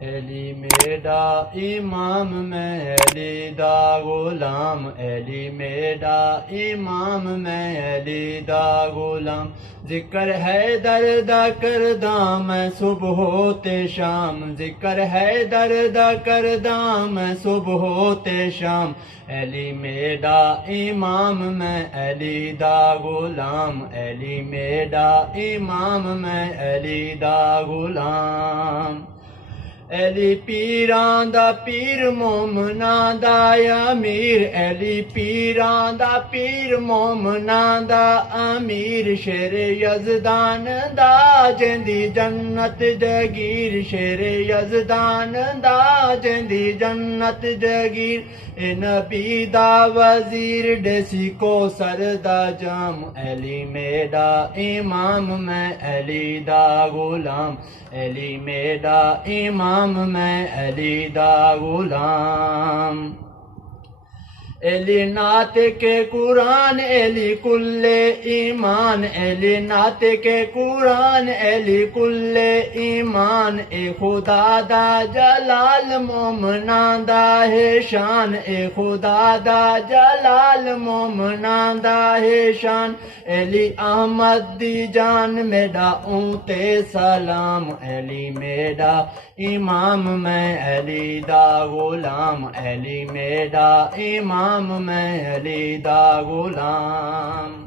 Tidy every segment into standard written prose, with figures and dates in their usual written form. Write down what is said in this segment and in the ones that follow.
अली मेरा इमाम मैं अली दा गुलाम, अली मेरा इमाम मैं अली दा गुलाम। जिक्र है दर्द करदा मैं सुबह ते शाम, जिक्र है दर्द करदा मैं सुबह ते शाम। अली मेरा इमाम मैं अली दा गुलाम, अली मेरा इमाम मैं अली दा गुलाम। अली पीरां दा पीर मोमनां दा अमीर, अली पीरां दा पीर मोमनां दा अमीर। शेर यज़दान दा जंदी जन्नत जगीर, शेर यज़दान दा जंदी जन्नत जगीर। ए नबी दा वज़ीर देसी को सर दा जाम, अली मेरा इमाम मैं अली दा गुलाम, अली मेरा इमाम मैं अली दा गुलाम। अली नात के कुरान अली कुल्ले ईमान, अली नात के कुरान अली कुल्ले ईमान। ए खुदा दा जलाल मोमना दा है शान, ए खुदा दा जलाल मोमना दा है शान। अली अहमद दी जान मेरा ऊते सलाम, अली मेरा इमाम मैं अली दा गुलाम, अली मेरा इमाम मैं अली दा गुलाम।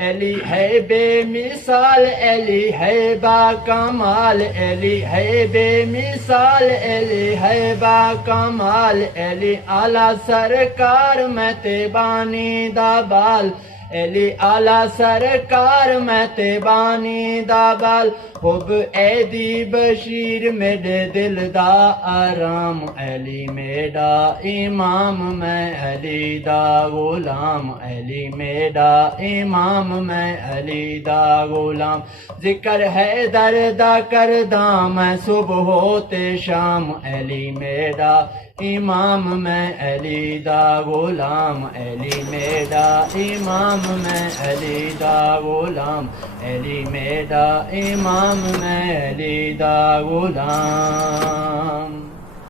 अली है बेमिसाल अली है बाकमाल, अली है बेमिसाल अली है बाकमाल। अली आला सरकार मैं ते बानी दा बाल, अली आला सरकार मैं ते बानी दा बाल। हुब ऐदी बशीर मेरे दिल दा आराम, अली मेरा इमाम मैं अली दा गुलाम, अली मेरा इमाम मैं अली दा गुलाम। जिक्र है दर्द करदा मैं सुबह ते शाम, अली मेरा इमाम मैं अली दा गुलाम, अली मेरा इमाम मैं अली दा गुलाम, अली मेरा इमाम मैं अली दा गुलाम।